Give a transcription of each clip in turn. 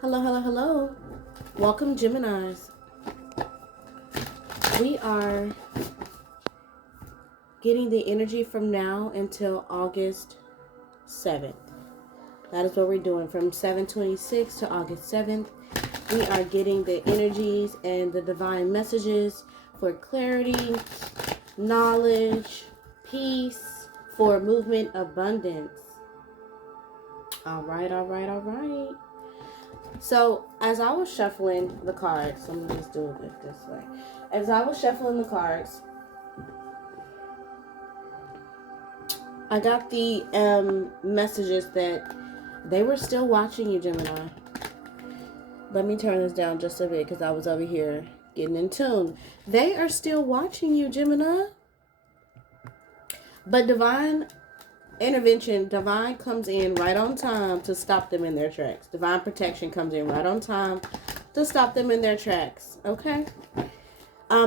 Hello, hello, hello. Welcome, Geminis. We are getting the energy from now until August 7th. That is what we're doing from 7/26 to August 7th. We are getting the energies and the divine messages for clarity, knowledge, peace, for movement, abundance. All right, all right, all right. So, as I was shuffling the cards, let me just do it this way. As I was shuffling the cards, I got the messages that they were still watching you, Gemini. Let me turn this down just a bit because I was over here getting in tune. They are still watching you, Gemini. But divine intervention, divine comes in right on time to stop them in their tracks. Divine protection comes in right on time to stop them in their tracks. Okay?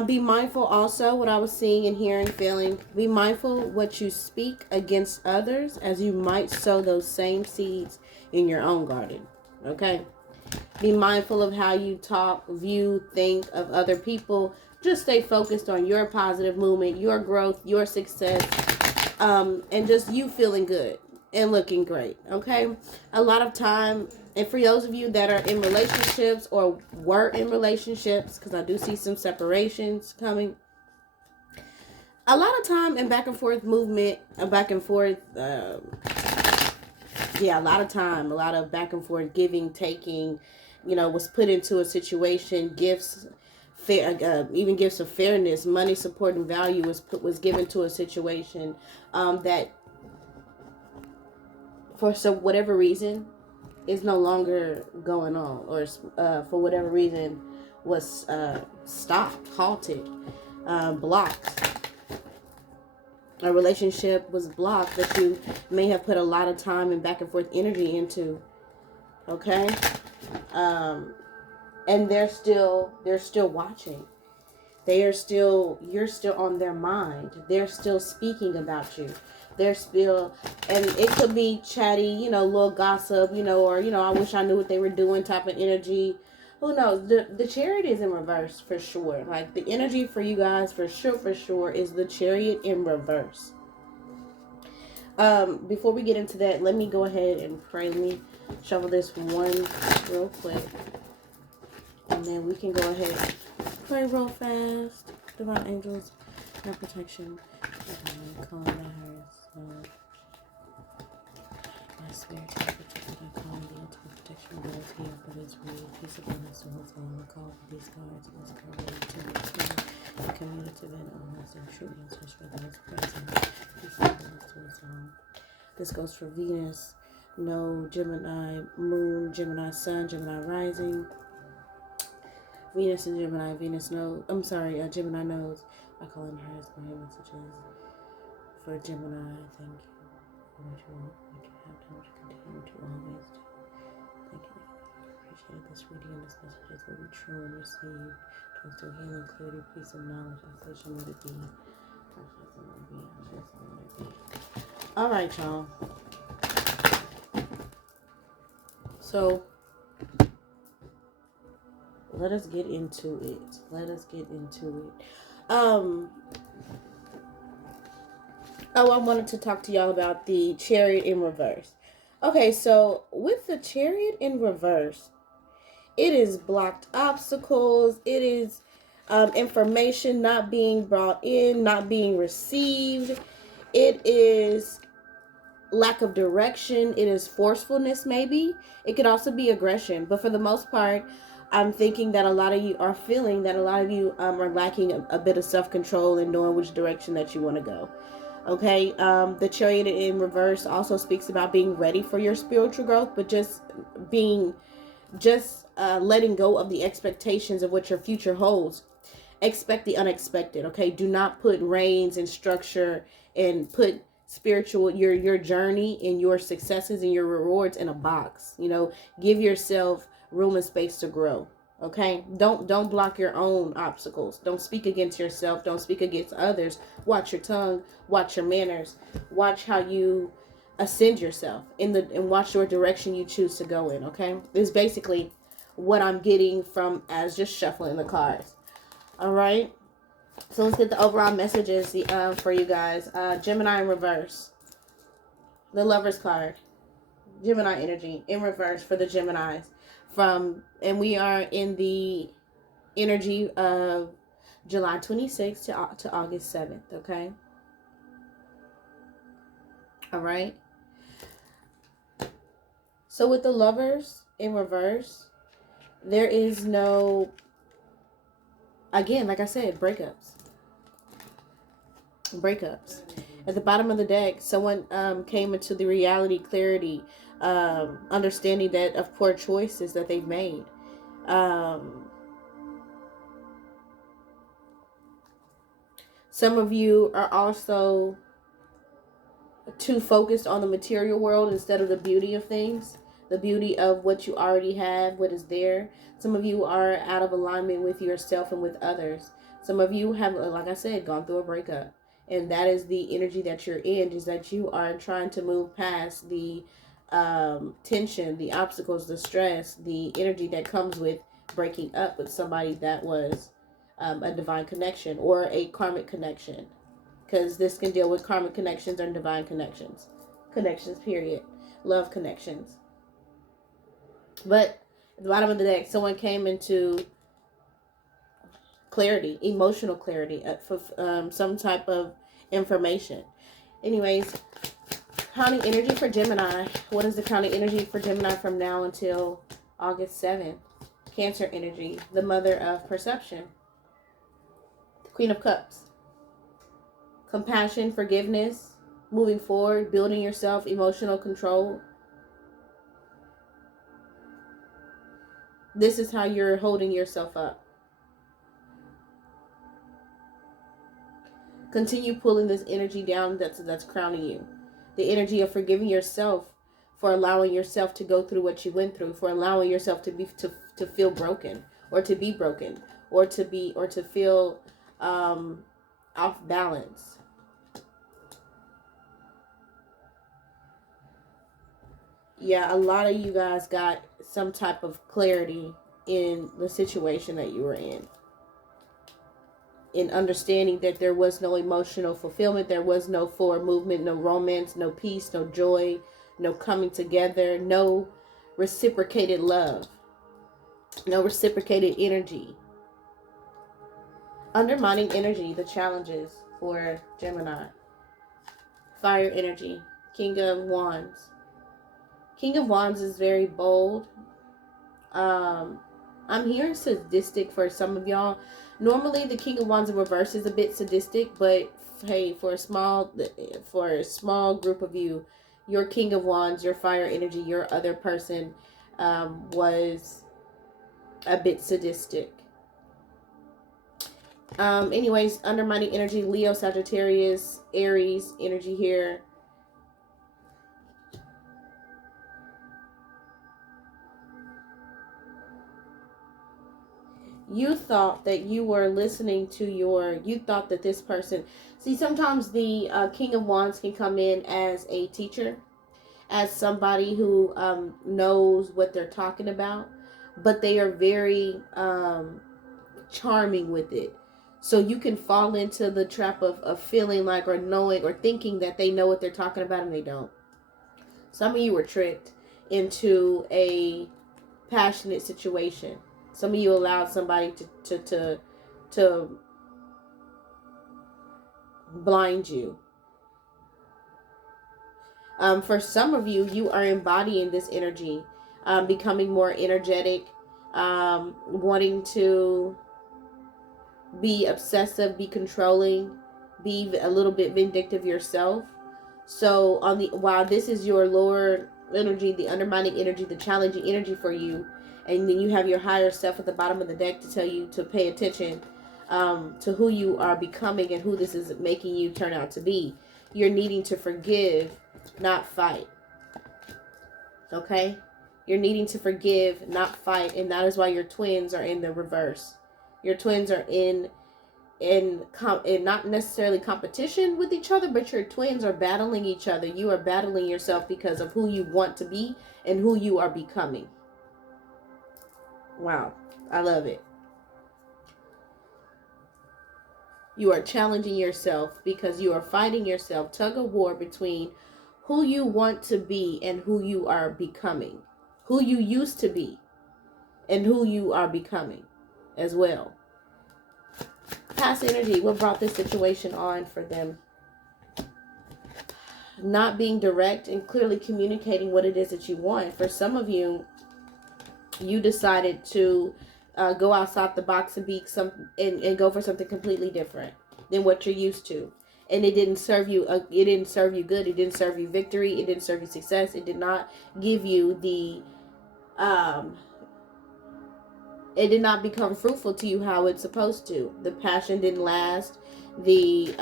Be mindful also what I was seeing and hearing, feeling. Be mindful what you speak against others, as you might sow those same seeds in your own garden. Okay? Be mindful of how you talk, view, think of other people. Just stay focused on your positive movement, your growth, your success, and just you feeling good and looking great. Okay? A lot of time, and for those of you that are in relationships or were in relationships, because I do see some separations coming, a lot of time in back and forth movement, back and forth, a lot of time, a lot of back and forth giving, taking, was put into a situation, gifts, even gifts of fairness, money, support, and value was given to a situation that for whatever reason is no longer going on, or for whatever reason was stopped, halted, blocked. A relationship was blocked that you may have put a lot of time and back and forth energy into. Okay? And they're still watching. You're still on their mind. They're still speaking about you. They're still, and it could be chatty, little gossip, or, I wish I knew what they were doing type of energy. Who knows? The Chariot is in reverse for sure. Like, the energy for you guys for sure is the Chariot in reverse. Before we get into that, let me go ahead and pray. Let me shuffle this one real quick. And then we can go ahead and pray real fast. Divine angels and protection. Calling my heart, soul. My spirit is protected. I call the ultimate protection of those here for this read. Peace upon us all. I call for these cards and this card to the communicative and honest and true answers for those present. Peace upon us all. This goes for Venus, No, Gemini, Moon, Gemini Sun, Gemini Rising. Venus and Gemini, Gemini knows. I call in her as my messages. For Gemini, thank you for what you want. We can have time to continue to always do. Thank you. I appreciate this reading and this messages will be true and received. To instill healing, clarity, peace, and knowledge. I say, let it be. All right, y'all. So, let us get into it. I wanted to talk to y'all about the Chariot in reverse. Okay, so with the Chariot in reverse, it is blocked obstacles. It is information not being brought in, not being received. It is lack of direction. It is forcefulness, maybe. It could also be aggression. But for the most part, I'm thinking that a lot of you are feeling that a lot of you are lacking a bit of self-control and knowing which direction that you want to go. Okay, the Chariot in reverse also speaks about being ready for your spiritual growth, but just letting go of the expectations of what your future holds. Expect the unexpected. Okay, do not put reins and structure and put your journey and your successes and your rewards in a box. Give yourself room and space to grow. Okay, don't block your own obstacles. Don't speak against yourself. Don't speak against others. Watch your tongue. Watch your manners. Watch how you ascend yourself and watch your direction you choose to go in. Okay, this basically what I'm getting from as just shuffling the cards. All right. So let's get the overall messages for you guys. Gemini in reverse. The Lover's card. Gemini energy in reverse for the Geminis. And we are in the energy of July 26th to August 7th, okay? All right. So with the Lovers in reverse, there is no, again, like I said, breakups. At the bottom of the deck, someone came into the reality, clarity, understanding that of poor choices that they've made. Some of you are also too focused on the material world instead of the beauty of things, the beauty of what you already have, what is there. Some of you are out of alignment with yourself and with others. Some of you have, like I said, gone through a breakup. And that is the energy that you're in, is that you are trying to move past the tension, the obstacles, the stress, the energy that comes with breaking up with somebody that was a divine connection or a karmic connection. Because this can deal with karmic connections or divine connections. Connections, period. Love connections. But at the bottom of the deck, someone came into clarity, emotional clarity, for some type of information. Anyways, crowning energy for Gemini. What is the crowning energy for Gemini from now until August 7th? Cancer energy, the mother of perception. The Queen of Cups. Compassion, forgiveness, moving forward, building yourself, emotional control. This is how you're holding yourself up. Continue pulling this energy down that's crowning you. The energy of forgiving yourself for allowing yourself to go through what you went through, for allowing yourself to feel broken, or to be broken, or to feel off balance. Yeah, a lot of you guys got some type of clarity in the situation that you were in understanding that there was no emotional fulfillment, there was no forward movement, no romance, no peace, no joy, no coming together, no reciprocated love, no reciprocated energy. Undermining energy, the challenges for Gemini. Fire energy, King of Wands. King of Wands is very bold. I'm hearing sadistic for some of y'all. Normally, the King of Wands in reverse is a bit sadistic, but hey, for a small group of you, your King of Wands, your fire energy, your other person was a bit sadistic. Anyways, undermining energy, Leo, Sagittarius, Aries energy here. You thought that you were listening to you thought that this person, see, sometimes the King of Wands can come in as a teacher, as somebody who knows what they're talking about, but they are very charming with it. So you can fall into the trap of feeling like, or knowing, or thinking that they know what they're talking about, and they don't. Some of you were tricked into a passionate situation. Some of you allowed somebody to blind you. For some of you, you are embodying this energy, becoming more energetic, wanting to be obsessive, be controlling, be a little bit vindictive yourself. So while this is your lower energy, the undermining energy, the challenging energy for you, and then you have your higher self at the bottom of the deck to tell you to pay attention to who you are becoming and who this is making you turn out to be. You're needing to forgive, not fight. Okay? You're needing to forgive, not fight, and that is why your twins are in the reverse. Your twins are in not necessarily competition with each other, but your twins are battling each other. You are battling yourself because of who you want to be and who you are becoming. Wow. I love it. You are challenging yourself because you are fighting yourself. Tug of war between who you want to be and who you are becoming. Who you used to be and who you are becoming as well. Past energy, what brought this situation on for them? Not being direct and clearly communicating what it is that you want. For some of you, you decided to go outside the box and be and go for something completely different than what you're used to, and it didn't serve you. It didn't serve you good. It didn't serve you victory. It didn't serve you success. It did not give you the. It did not become fruitful to you how it's supposed to. The passion didn't last. The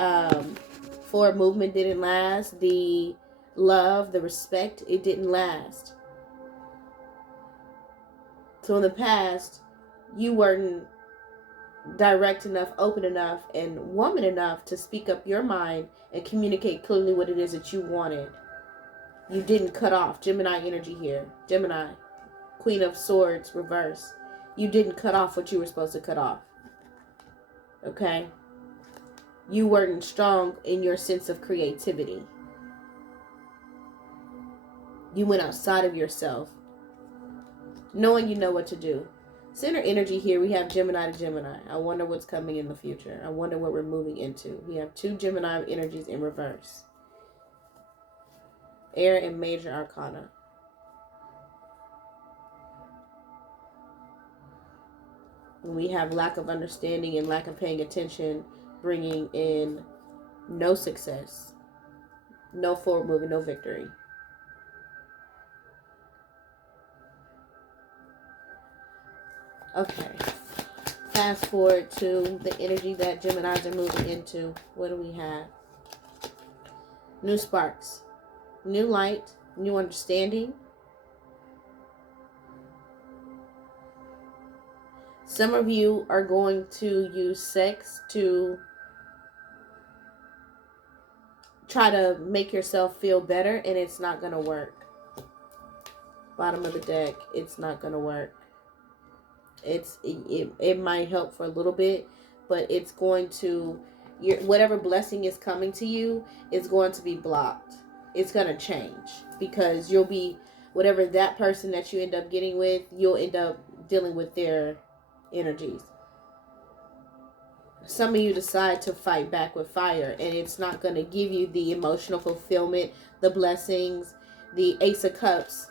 forward movement didn't last. The love, the respect, it didn't last. So in the past, you weren't direct enough, open enough, and woman enough to speak up your mind and communicate clearly what it is that you wanted. You didn't cut off. Gemini energy here. Gemini, Queen of Swords, reverse. You didn't cut off what you were supposed to cut off. Okay? You weren't strong in your sense of creativity. You went outside of yourself, knowing you know what to do. Center energy here, we have Gemini to Gemini. I wonder what's coming in the future. I wonder what we're moving into. We have 2 Gemini energies in reverse. Air and major arcana. And we have lack of understanding and lack of paying attention, bringing in no success, no forward movement, no victory. Okay. Fast forward to the energy that Geminis are moving into. What do we have? New sparks, new light, new understanding. Some of you are going to use sex to try to make yourself feel better, and it's not going to work. Bottom of the deck, it's not going to work. It might help for a little bit, but it's going to, whatever blessing is coming to you is going to be blocked. It's going to change because you'll be, whatever that person that you end up getting with, you'll end up dealing with their energies. Some of you decide to fight back with fire, and it's not going to give you the emotional fulfillment, the blessings, the Ace of Cups,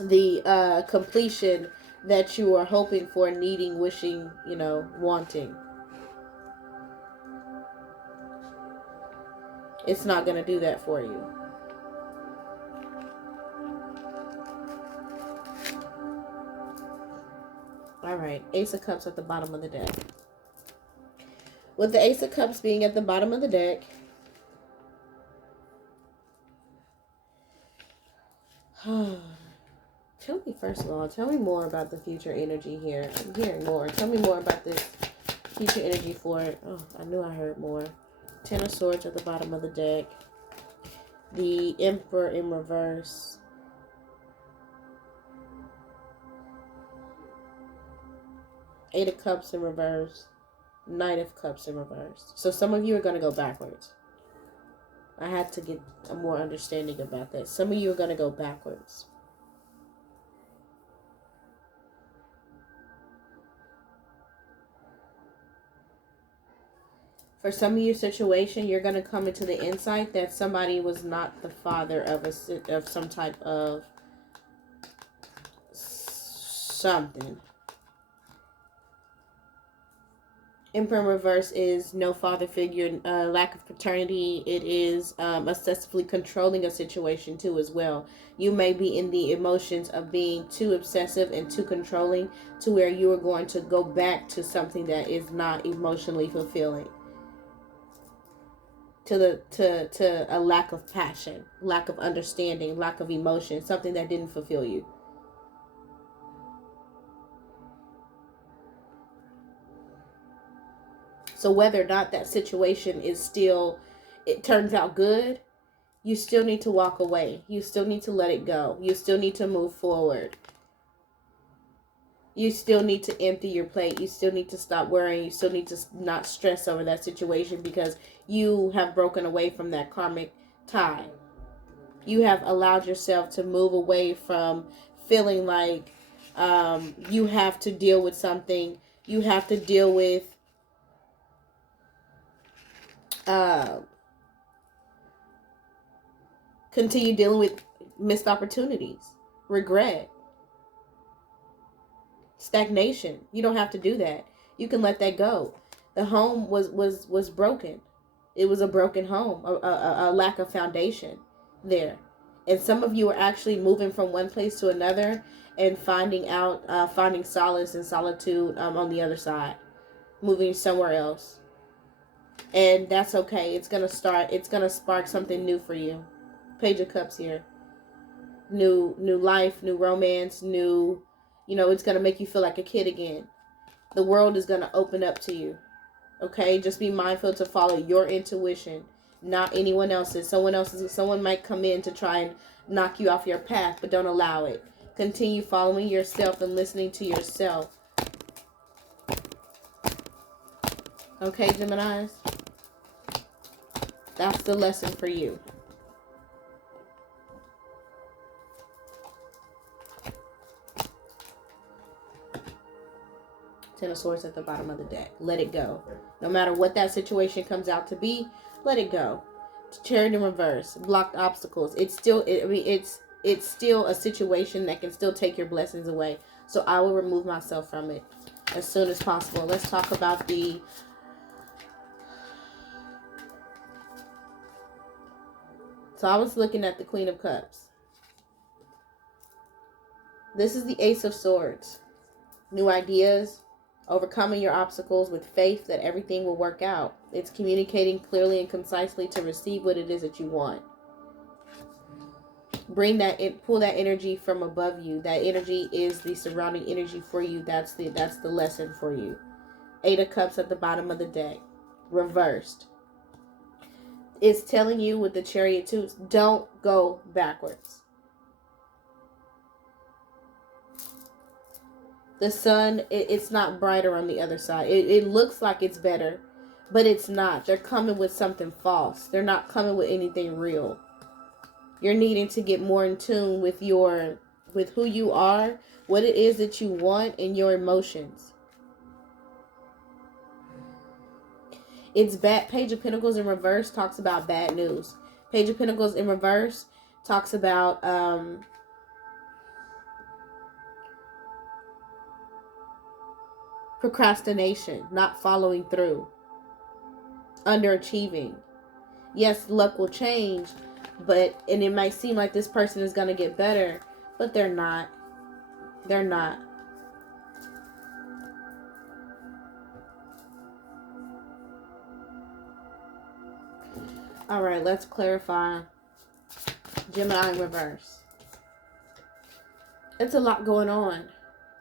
the completion that you are hoping for, needing, wishing, wanting. It's not going to do that for you. All right, Ace of Cups at the bottom of the deck. With the Ace of Cups being at the bottom of the deck, tell me, first of all, tell me more about the future energy here. I'm hearing more. Tell me more about this future energy for it. Oh, I knew I heard more. 10 of Swords at the bottom of the deck. The Emperor in reverse. Eight of Cups in reverse. Knight of Cups in reverse. So some of you are going to go backwards. I had to get a more understanding about that. Some of you are going to go backwards. For some of your situation, you're going to come into the insight that somebody was not the father of some type of something. Emperor in reverse is no father figure, lack of paternity. It is obsessively controlling a situation too as well. You may be in the emotions of being too obsessive and too controlling to where you are going to go back to something that is not emotionally fulfilling. To a lack of passion, lack of understanding, lack of emotion, something that didn't fulfill you. So whether or not that situation is still, it turns out good, you still need to walk away. You still need to let it go. You still need to move forward. You still need to empty your plate. You still need to stop worrying. You still need to not stress over that situation because you have broken away from that karmic tie. You have allowed yourself to move away from feeling like you have to deal with something. You have to deal with continue dealing with missed opportunities, regret, stagnation. You don't have to do that. You can let that go. The home was broken. It was a broken home, a lack of foundation there. And some of you are actually moving from one place to another and finding solace and solitude on the other side, moving somewhere else. And that's okay. It's going to spark something new for you. Page of Cups here. New life, new romance, new, it's going to make you feel like a kid again. The world is going to open up to you. Okay? Just be mindful to follow your intuition, not anyone else's. Someone might come in to try and knock you off your path, but don't allow it. Continue following yourself and listening to yourself. Okay, Geminis? That's the lesson for you. Ten of Swords at the bottom of the deck. Let it go. No matter what that situation comes out to be, let it go. Chariot in reverse. Blocked obstacles. It's still a situation that can still take your blessings away. So I will remove myself from it as soon as possible. Let's talk about the So I was looking at the Queen of Cups. This is the Ace of Swords. New ideas, overcoming your obstacles with faith that everything will work out. It's communicating clearly and concisely to receive what it is that you want. Pull that energy from above you. That energy is the surrounding energy for you. That's the lesson for you. Eight of Cups at the bottom of the deck. Reversed. It's telling you with the Chariot too, don't go backwards. The sun, it's not brighter on the other side. It looks like it's better, but it's not. They're coming with something false. They're not coming with anything real. You're needing to get more in tune with who you are, what it is that you want, and your emotions. It's bad. Page of Pentacles in reverse talks about bad news. Page of Pentacles in reverse talks about procrastination, not following through, underachieving. Yes, luck will change, and it might seem like this person is going to get better, but they're not. They're not. All right, let's clarify Gemini in reverse. It's a lot going on.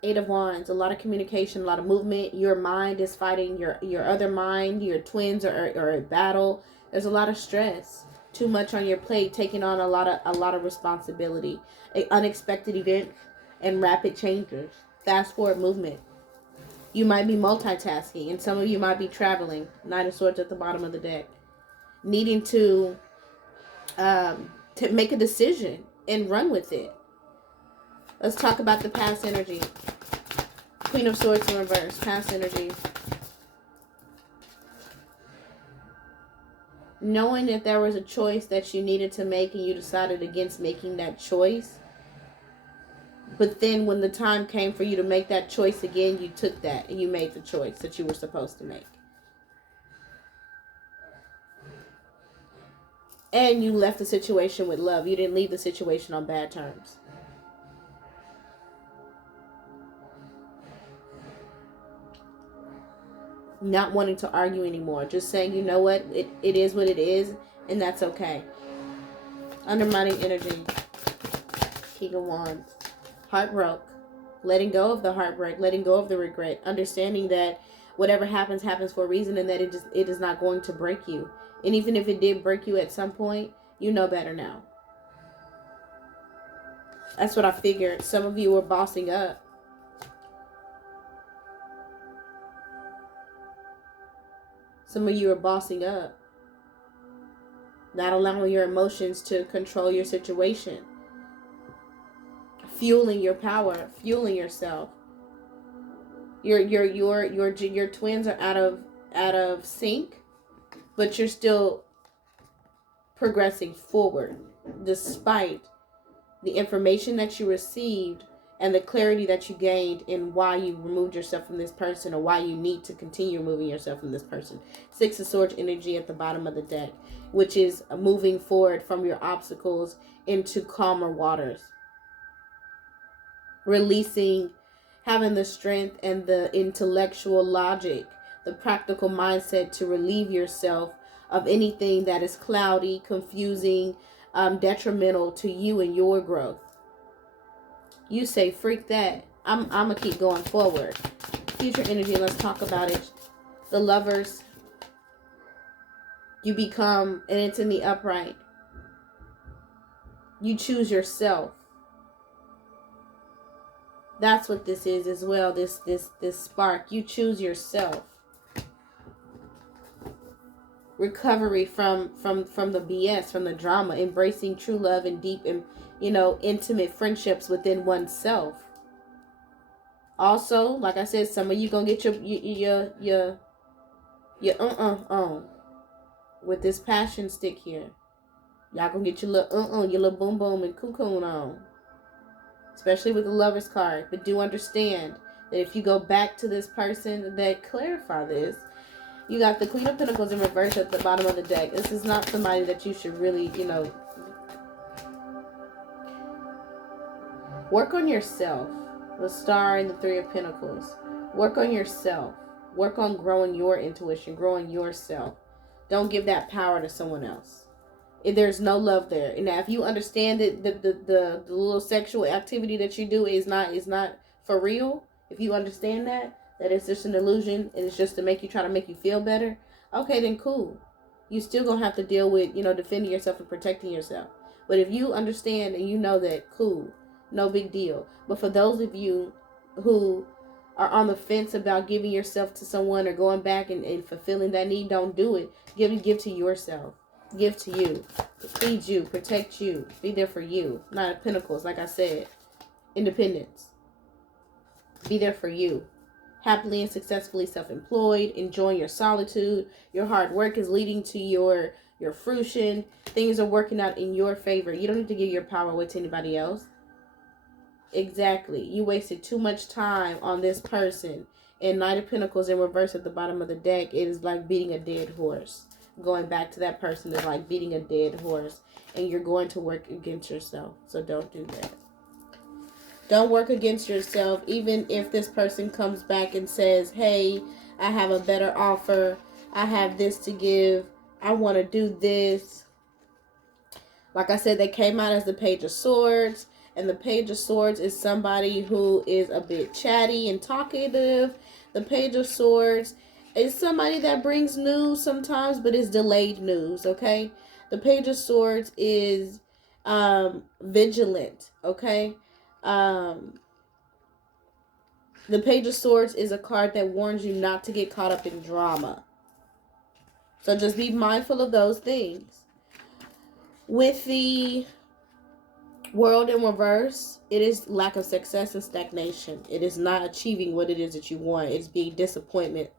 Eight of Wands, a lot of communication, a lot of movement. Your mind is fighting your other mind. Your twins are at battle. There's a lot of stress. Too much on your plate, taking on a lot of responsibility. An unexpected event and rapid changes. Fast forward movement. You might be multitasking, and some of you might be traveling. Nine of Swords at the bottom of the deck. Needing to make a decision and run with it. Let's talk about the past energy. Queen of Swords in reverse. Past energy. Knowing that there was a choice that you needed to make and you decided against making that choice. But then when the time came for you to make that choice again, you took that and you made the choice that you were supposed to make. And you left the situation with love. You didn't leave the situation on bad terms. Not wanting to argue anymore. Just saying, you know what? It is what it is. And that's okay. Undermining energy. King of Wands. Heartbroken. Letting go of the heartbreak. Letting go of the regret. Understanding that whatever happens, happens for a reason. And that it is not going to break you. And even if it did break you at some point, you know better now. That's what I figured. Some of you were bossing up. Some of you are bossing up, not allowing your emotions to control your situation, fueling your power, fueling yourself. Your twins are out of sync, but you're still progressing forward despite the information that you received and the clarity that you gained in why you removed yourself from this person, or why you need to continue removing yourself from this person. Six of Swords energy at the bottom of the deck, which is moving forward from your obstacles into calmer waters. Releasing, having the strength and the intellectual logic, the practical mindset to relieve yourself of anything that is cloudy, confusing, detrimental to you and your growth. You say, freak that. I'm going to keep going forward. Future energy, let's talk about it. The Lovers, you become, and it's in the upright. You choose yourself. That's what this is as well, this spark. You choose yourself. Recovery from the BS, from the drama, embracing true love and deep and intimate friendships within oneself. Also, like I said, some of you gonna get your on with this passion stick here. Y'all gonna get your little boom boom and cocoon on, especially with the Lovers card. But do understand that if you go back to this person, that clarify this. You got the Queen of Pentacles in reverse at the bottom of the deck. This is not somebody that you should really, work on yourself. The Star and the Three of Pentacles. Work on yourself. Work on growing your intuition, growing yourself. Don't give that power to someone else. If there's no love there. And now if you understand that the little sexual activity that you do is not for real, if you understand that it's just an illusion and it's just to try to make you feel better, okay, then cool. You still gonna have to deal with, defending yourself and protecting yourself. But if you understand and you know that, cool, no big deal. But for those of you who are on the fence about giving yourself to someone or going back and fulfilling that need, don't do it. Give to yourself. Give to you. Feed you. Protect you. Be there for you. Nine of Pentacles, like I said. Independence. Be there for you. Happily and successfully self-employed, enjoying your solitude. Your hard work is leading to your fruition. Things are working out in your favor. You don't need to give your power away to anybody else. Exactly. You wasted too much time on this person. And Knight of Pentacles in reverse at the bottom of the deck, it is like beating a dead horse. Going back to that person is like beating a dead horse. And you're going to work against yourself. So don't do that. Don't work against yourself, even if this person comes back and says, hey, I have a better offer. I have this to give. I want to do this. Like I said, they came out as the Page of Swords. And the Page of Swords is somebody who is a bit chatty and talkative. The Page of Swords is somebody that brings news sometimes, but it's delayed news, okay? The Page of Swords is vigilant, okay? The Page of Swords is a card that warns you not to get caught up in drama. So just be mindful of those things. With the World in reverse, it is lack of success and stagnation. It is not achieving what it is that you want. It's being disappointed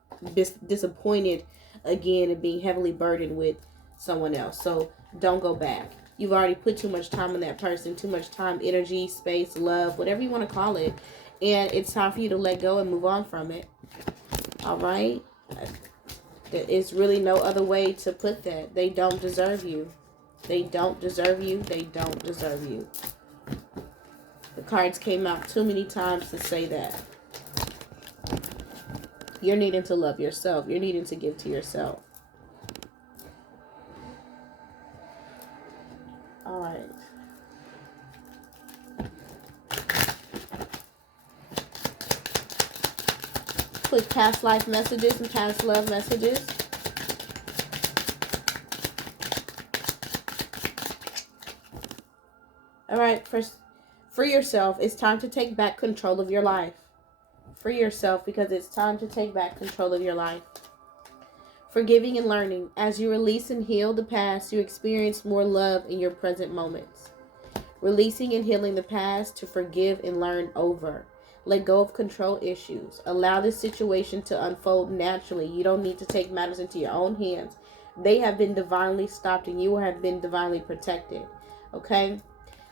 again and being heavily burdened with someone else. So don't go back. You've already put too much time on that person, too much time, energy, space, love, whatever you want to call it. And it's time for you to let go and move on from it. All right? It's really no other way to put that. They don't deserve you. They don't deserve you. They don't deserve you. The cards came out too many times to say that. You're needing to love yourself. You're needing to give to yourself. All right. Quick past life messages and past love messages. All right, free yourself. It's time to take back control of your life. Free yourself because it's time to take back control of your life. Forgiving and learning. As you release and heal the past, you experience more love in your present moments. Releasing and healing the past to forgive and learn over. Let go of control issues. Allow this situation to unfold naturally. You don't need to take matters into your own hands. They have been divinely stopped and you have been divinely protected. Okay?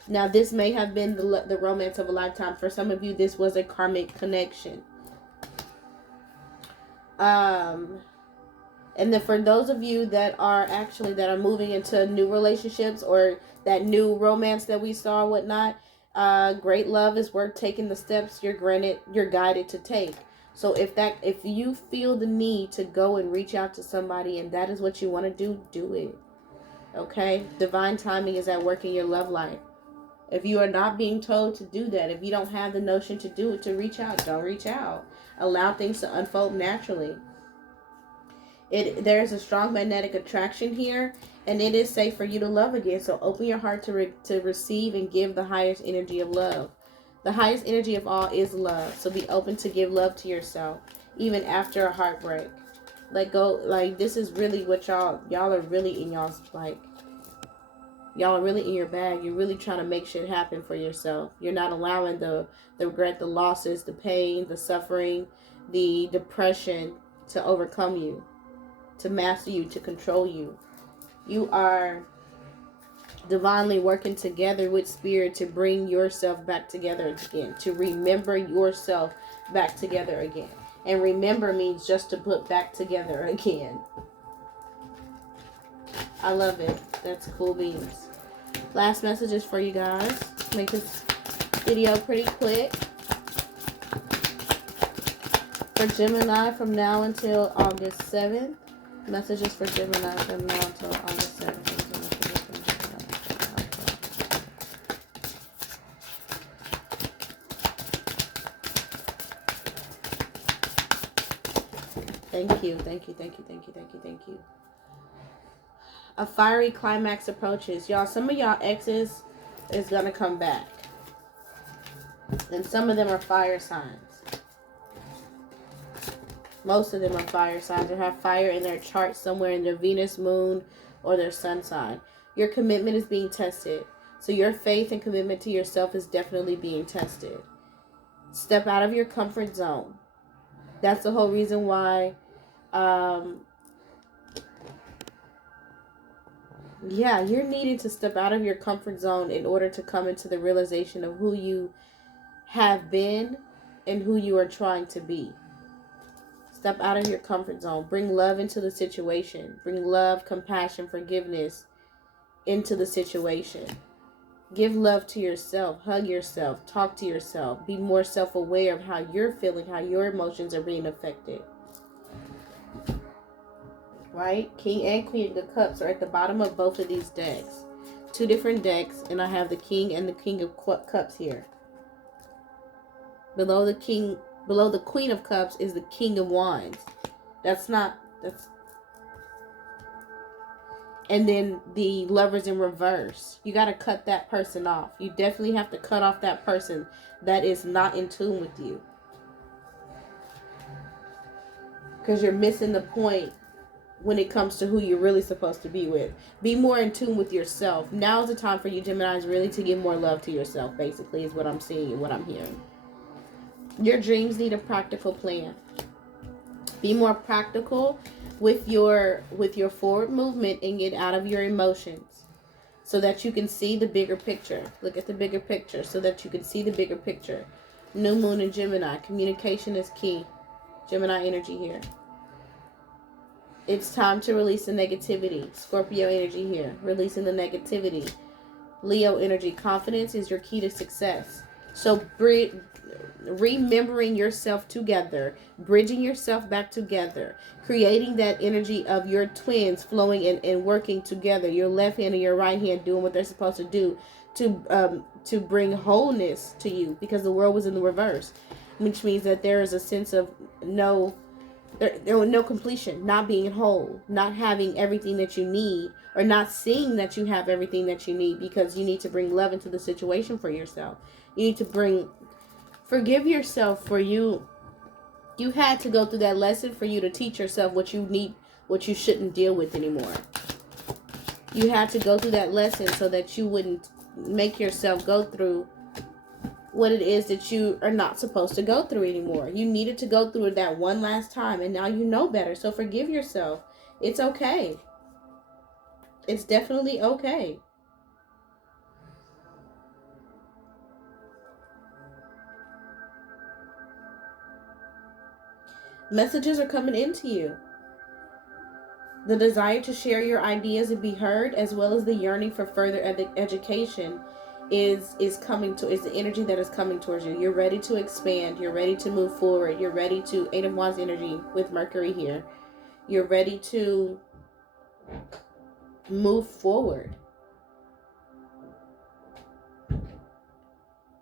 Now, this may have been the romance of a lifetime. For some of you, this was a karmic connection. And then for those of you that are moving into new relationships or that new romance that we saw and whatnot, great love is worth taking the steps you're guided to take. So if you feel the need to go and reach out to somebody and that is what you want to do it. Okay? Divine timing is at work in your love life. If you are not being told to do that, if you don't have the notion to do it, to reach out, don't reach out. Allow things to unfold naturally. There's a strong magnetic attraction here, and it is safe for you to love again. So open your heart to receive and give the highest energy of love. The highest energy of all is love. So be open to give love to yourself, even after a heartbreak. Let go. Like, this is really what y'all are really in y'all's, like, y'all are really in your bag. You're really trying to make shit happen for yourself. You're not allowing the regret, the losses, the pain, the suffering, the depression to overcome you, to master you, to control you. You are divinely working together with spirit to bring yourself back together again, to remember yourself back together again. And remember means just to put back together again. I love it. That's cool beans. Last messages for you guys. Make this video pretty quick. For Gemini from now until August 7th. Messages for Gemini from now until August 7th. Thank you. A fiery climax approaches. Y'all, some of y'all exes is going to come back. And some of them are fire signs. Most of them are fire signs or have fire in their chart somewhere in their Venus, moon, or their sun sign. Your commitment is being tested. So your faith and commitment to yourself is definitely being tested. Step out of your comfort zone. That's the whole reason why, you're needing to step out of your comfort zone in order to come into the realization of who you have been and who you are trying to be. Step out of your comfort zone. Bring love into the situation. Bring love, compassion, forgiveness into the situation. Give love to yourself. Hug yourself. Talk to yourself. Be more self-aware of how you're feeling, how your emotions are being affected. Right? King and Queen of Cups are at the bottom of both of these decks. Two different decks, and I have the King and the King of Cups here. Below the Queen of Cups is the King of Wands. And then the Lovers in reverse. You got to cut that person off. You definitely have to cut off that person that is not in tune with you. Because you're missing the point when it comes to who you're really supposed to be with. Be more in tune with yourself. Now is the time for you, Geminis, really to give more love to yourself, basically, is what I'm seeing and what I'm hearing. Your dreams need a practical plan. Be more practical with your forward movement and get out of your emotions so that you can see the bigger picture. Look at the bigger picture so that you can see the bigger picture. New Moon in Gemini. Communication is key. Gemini energy here. It's time to release the negativity. Scorpio energy here. Releasing the negativity. Leo energy. Confidence is your key to success. So remembering yourself together, bridging yourself back together, creating that energy of your twins flowing and working together, your left hand and your right hand doing what they're supposed to do to bring wholeness to you, because the world was in the reverse, which means that there is a sense of no completion, not being whole, not having everything that you need, or not seeing that you have everything that you need, because you need to bring love into the situation for yourself. You need to forgive yourself for you had to go through that lesson for you to teach yourself what you need, what you shouldn't deal with anymore. You had to go through that lesson so that you wouldn't make yourself go through what it is that you are not supposed to go through anymore. You needed to go through it that one last time, and now you know better. So forgive yourself. It's okay. It's definitely okay. Messages are coming into you. The desire to share your ideas and be heard, as well as the yearning for further education, is the energy that is coming towards you. You're ready to expand. You're ready to move forward. You're ready to 8 of Wands energy with Mercury here. You're ready to move forward.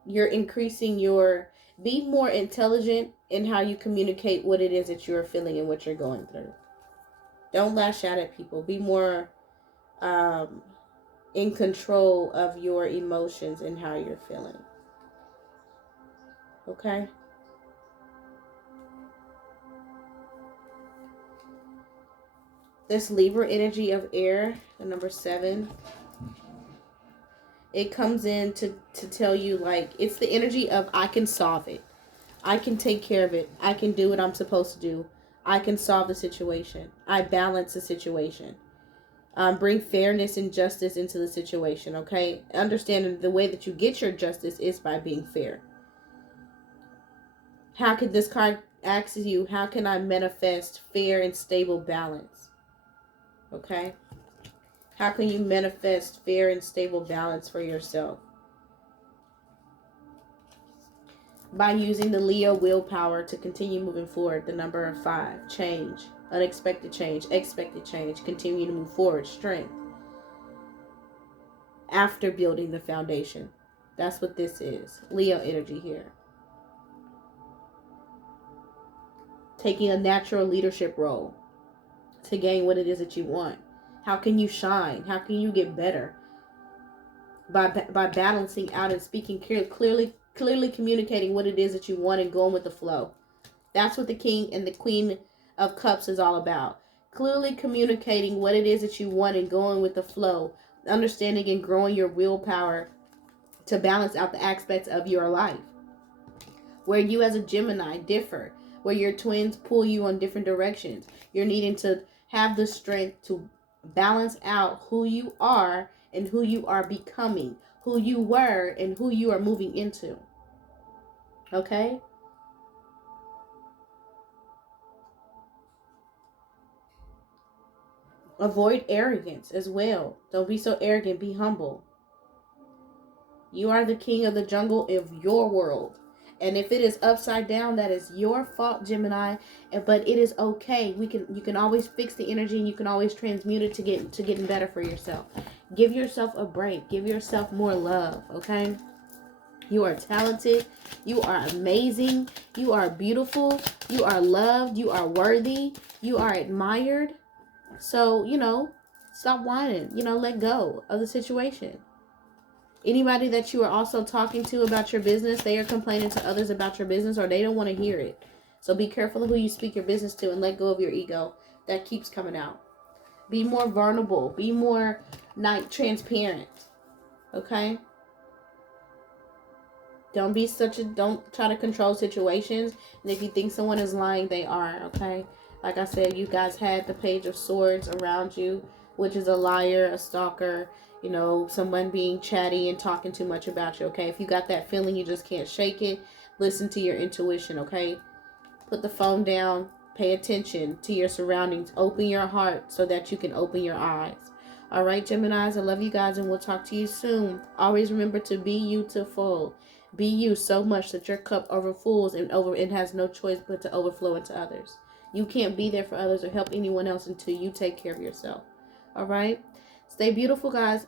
You're increasing be more intelligent in how you communicate what it is that you're feeling and what you're going through. Don't lash out at people. Be more in control of your emotions and how you're feeling. Okay? This Libra energy of air, the number 7, it comes in to tell you, like, it's the energy of I can solve it. I can take care of it. I can do what I'm supposed to do. I can solve the situation. I balance the situation. Bring fairness and justice into the situation, okay? Understanding the way that you get your justice is by being fair. How can this card ask you, how can I manifest fair and stable balance? Okay? How can you manifest fair and stable balance for yourself? By using the Leo willpower to continue moving forward, the number of 5, change, unexpected change, expected change, continue to move forward, strength. After building the foundation. That's what this is. Leo energy here. Taking a natural leadership role to gain what it is that you want. How can you shine? How can you get better? By balancing out and speaking clearly communicating what it is that you want and going with the flow. That's what the King and the Queen of Cups is all about. Clearly communicating what it is that you want and going with the flow. Understanding and growing your willpower to balance out the aspects of your life. Where you as a Gemini differ. Where your twins pull you on different directions. You're needing to have the strength to balance out who you are and who you are becoming. Who you were and who you are moving into. Okay? Avoid arrogance as well. Don't be so arrogant. Be humble. You are the king of the jungle of your world. And if it is upside down, that is your fault, Gemini. But it is okay. You can always fix the energy, and you can always transmute it to getting better for yourself. Give yourself a break. Give yourself more love, okay? You are talented. You are amazing. You are beautiful. You are loved. You are worthy. You are admired. So, stop whining. Let go of the situation. Anybody that you are also talking to about your business, they are complaining to others about your business, or they don't want to hear it. So be careful of who you speak your business to, and let go of your ego. That keeps coming out. Be more vulnerable. Be more transparent. Okay? Don't try to control situations. And if you think someone is lying, they are. Okay? Like I said, you guys had the Page of Swords around you, which is a liar, a stalker, someone being chatty and talking too much about you, okay? If you got that feeling, you just can't shake it, listen to your intuition, okay? Put the phone down, pay attention to your surroundings, open your heart so that you can open your eyes. All right, Geminis, I love you guys, and we'll talk to you soon. Always remember to be beautiful. Be you so much that your cup overflows and has no choice but to overflow into others. You can't be there for others or help anyone else until you take care of yourself. All right? Stay beautiful, guys.